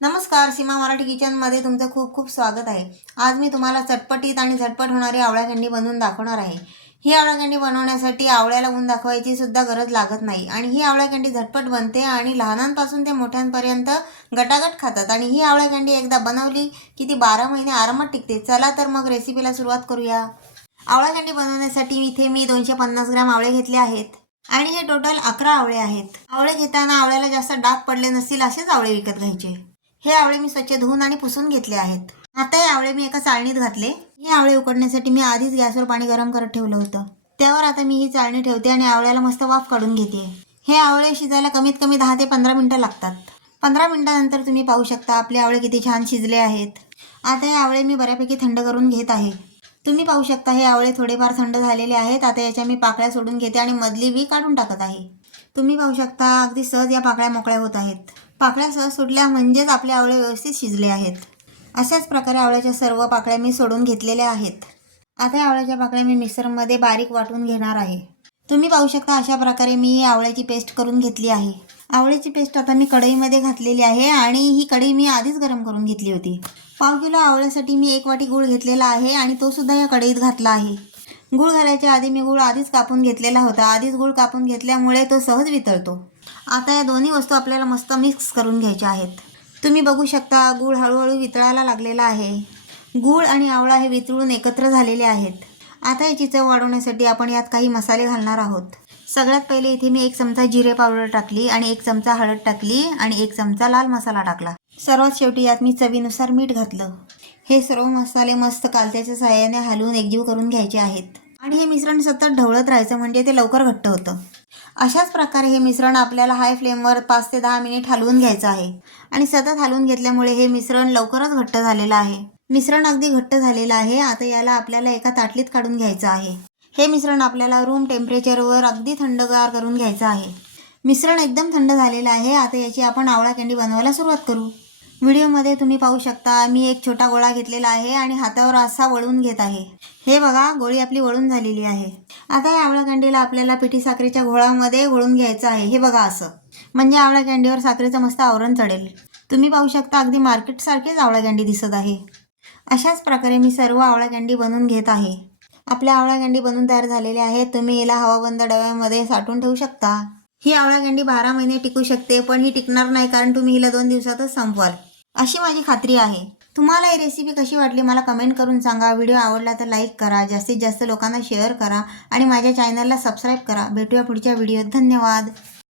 नमस्कार सीमा मराठी किचनमध्ये तुमचं खूप खूप स्वागत आहे. आज मी तुम्हाला चटपटीत आणि झटपट होणारी आवळ्याखंडी बनवून दाखवणार आहे. ही आवळा बनवण्यासाठी आवळ्याला ऊन दाखवायची सुद्धा गरज लागत नाही आणि ही आवळा झटपट बनते आणि लहानांपासून ते मोठ्यांपर्यंत गटागट खातात आणि ही आवळा एकदा बनवली की ती बारा महिने आरामात टिकते. चला तर मग रेसिपीला सुरुवात करूया. आवळा बनवण्यासाठी इथे मी दोनशे पन्नास ग्रॅम आवळे घेतले आहेत आणि हे टोटल अकरा आवळे आहेत. आवळे घेताना आवळ्याला जास्त डाग पडले नसतील असेच आवळे विकत घ्यायचे. हे आवळे मी स्वच्छ धुवून आणि पुसून घेतले आहेत. आता हे आवळे मी एका चाळणीत घातले. हे आवळे उकडण्यासाठी मी आधीच गॅसवर पाणी गरम करत ठेवलं होतं. त्यावर आता मी ही चाळणी ठेवते आणि आवळ्याला मस्त वाफ काढून घेते. हे आवळे शिजायला कमीत कमी दहा ते पंधरा मिनटं लागतात. पंधरा मिनटानंतर तुम्ही पाहू शकता आपले आवळे किती छान शिजले आहेत. आता हे आवळे मी बऱ्यापैकी थंड करून घेत आहे. तुम्ही पाहू शकता हे आवळे थोडेफार थंड झालेले आहेत. आता याच्या मी पाकळ्या सोडून घेते आणि मधली वी काढून टाकत आहे. तुम्ही पाहू शकता अगदी सहज या पाकळ्या मोकळ्या होत आहेत. पाकळ्या सहज सुटल्या म्हणजेच आपले आवळे व्यवस्थित शिजले आहेत. अशाच प्रकारे आवळ्याच्या सर्व पाकळ्या मी सोडून घेतलेल्या आहेत. आता आवळ्याच्या पाकळ्या मी मिक्सरमध्ये बारीक वाटून घेणार आहे. तुम्ही पाहू शकता अशा प्रकारे मी आवळ्याची पेस्ट करून घेतली आहे. आवळ्याची पेस्ट आता मी कढईमध्ये घातलेली आहे आणि ही कढई मी आधीच गरम करून घेतली होती. पाव किलो आवळ्यासाठी मी एक वाटी गूळ घेतलेला आहे आणि तो सुद्धा या कढईत घातला आहे. गूळ घालायच्या आधी मी गूळ आधीच कापून घेतलेला होता. आधीच गूळ कापून घेतल्यामुळे तो सहज वितळतो. आता या दोन्ही वस्तू आपल्याला मस्त मिक्स करून घ्यायच्या आहेत. तुम्ही बघू शकता गूळ हळूहळू वितळायला लागलेला आहे. गूळ आणि आवळा हे वितळून एकत्र झालेले आहेत. आता याची चव वाढवण्यासाठी आपण यात काही मसाले घालणार आहोत. सगळ्यात पहिले इथे मी एक चमचा जिरे पावडर टाकली आणि एक चमचा हळद टाकली आणि एक चमचा लाल मसाला टाकला. सर्वात शेवटी यात मी चवीनुसार मीठ घातलं. हे सर्व मसाले मस्त कालत्याच्या सहाय्याने हलवून एकजीव करून घ्यायचे आहेत. आणि हे मिश्रण सतत ढवळत राहायचं म्हणजे ते लवकर घट्ट होतं. अशाच प्रकारे हे मिश्रण आपल्याला हाय फ्लेमवर पाच ते दहा मिनिट हलवून घ्यायचं आहे. आणि सतत हलवून घेतल्यामुळे हे मिश्रण लवकरच घट्ट झालेलं आहे. मिश्रण अगदी घट्ट झालेलं आहे. आता याला आपल्याला एका ताटलीत काढून घ्यायचं आहे. हे मिश्रण आपल्याला रूम टेम्परेचरवर अगदी थंडगार करून घ्यायचं आहे. मिश्रण एकदम थंड झालेलं आहे. आता याची आपण आवळा कँडी बनवायला सुरुवात करू. व्हिडिओमध्ये तुम्ही पाहू शकता मी एक छोटा गोळा घेतलेला आहे आणि हातावर असा वळून घेत आहे. हे बघा गोळी आपली वळून झालेली आहे. आता या आवळा कँडीला आपल्याला पिठी साखरेच्या घोळामध्ये वळून घ्यायचं आहे. हे बघा असं. म्हणजे आवळा कँडीवर साखरेचं मस्त आवरण चढेल. तुम्ही पाहू शकता अगदी मार्केटसारखीच आवळा कँडी दिसत आहे. अशाच प्रकारे मी सर्व आवळा कँडी बनवून घेत आहे. आपल्या आवळा कँडी बनवून तयार झालेल्या आहेत. तुम्ही याला हवाबंद डब्यामध्ये साठवून ठेवू शकता. ही आवळा बारा महिने टिकू शकते पण ही टिकणार नाही कारण तुम्ही हिला दोन दिवसातच संपवाल. अशी माझी खात्री आहे. तुम्हाला ही रेसिपी कशी वाटली मला कमेंट करून सांगा. व्हिडिओ आवडला तर लाईक करा जास्तीत जास्त लोकांना शेअर करा आणि माझ्या चॅनलला सबस्क्राईब करा. भेटूया पुढच्या व्हिडिओत धन्यवाद.